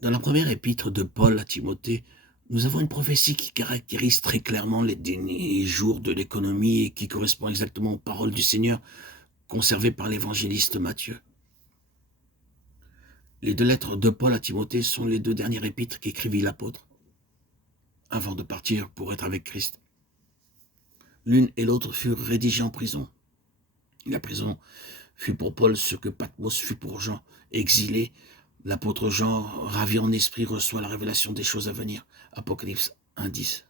Dans la première épître de Paul à Timothée, nous avons une prophétie qui caractérise très clairement les derniers jours de l'économie et qui correspond exactement aux paroles du Seigneur conservées par l'évangéliste Matthieu. Les deux lettres de Paul à Timothée sont les deux dernières épîtres qu'écrivit l'apôtre avant de partir pour être avec Christ. L'une et l'autre furent rédigées en prison. La prison fut pour Paul ce que Patmos fut pour Jean. Exilé, l'apôtre Jean, ravi en esprit, reçoit la révélation des choses à venir. Apocalypse 1:10.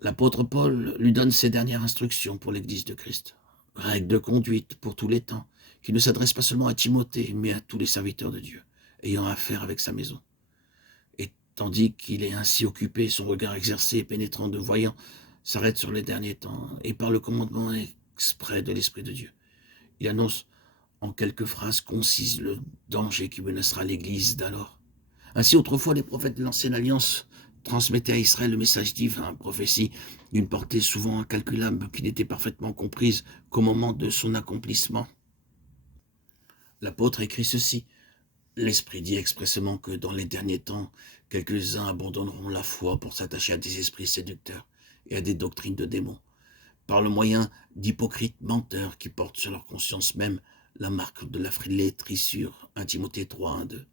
L'apôtre Paul lui donne ses dernières instructions pour l'Église de Christ. Règles de conduite pour tous les temps, qui ne s'adressent pas seulement à Timothée, mais à tous les serviteurs de Dieu, ayant affaire avec sa maison. Et tandis qu'il est ainsi occupé, son regard exercé et pénétrant de voyant s'arrête sur les derniers temps, et par le commandement exprès de l'Esprit de Dieu, il annonce en quelques phrases concises le danger qui menacera l'Église d'alors. Ainsi, autrefois, les prophètes de l'Ancienne Alliance transmettaient à Israël le message divin, prophétie d'une portée souvent incalculable, qui n'était parfaitement comprise qu'au moment de son accomplissement. L'apôtre écrit ceci: l'Esprit dit expressément que dans les derniers temps, quelques-uns abandonneront la foi pour s'attacher à des esprits séducteurs et à des doctrines de démons, par le moyen d'hypocrites menteurs qui portent sur leur conscience même la marque de la flétrissure. 1 Timothée 3, 1, 2.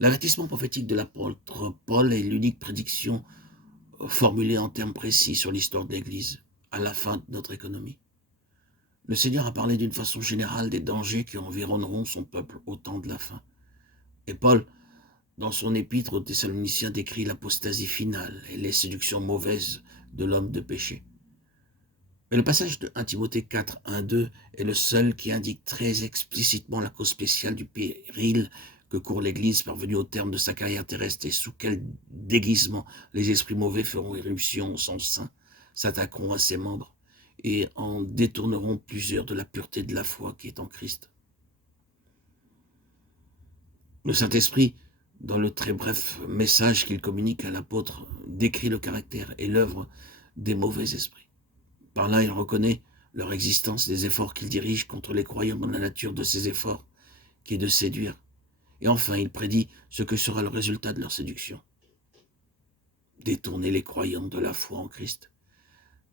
L'avertissement prophétique de l'apôtre Paul est l'unique prédiction formulée en termes précis sur l'histoire de l'Église à la fin de notre économie. Le Seigneur a parlé d'une façon générale des dangers qui environneront son peuple au temps de la fin. Et Paul, dans son épître aux Thessaloniciens, décrit l'apostasie finale et les séductions mauvaises de l'homme de péché. Mais le passage de 1 Timothée 4, 1, 2 est le seul qui indique très explicitement la cause spéciale du péril que court l'Église parvenue au terme de sa carrière terrestre et sous quel déguisement les esprits mauvais feront éruption au sens saint, s'attaqueront à ses membres et en détourneront plusieurs de la pureté de la foi qui est en Christ. Le Saint-Esprit, dans le très bref message qu'il communique à l'apôtre, décrit le caractère et l'œuvre des mauvais esprits. Par là, il reconnaît leur existence, les efforts qu'ils dirigent contre les croyants dans la nature de ces efforts, qui est de séduire. Et enfin, il prédit ce que sera le résultat de leur séduction: détourner les croyants de la foi en Christ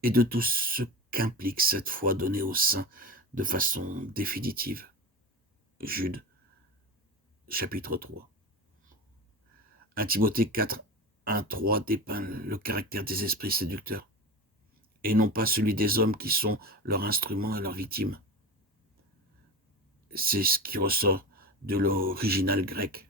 et de tout ce qu'implique cette foi donnée aux saints de façon définitive. Jude, chapitre 3. 1 Timothée 4, 1, 3 dépeint le caractère des esprits séducteurs, et non pas celui des hommes qui sont leurs instruments et leurs victimes. C'est ce qui ressort de l'original grec.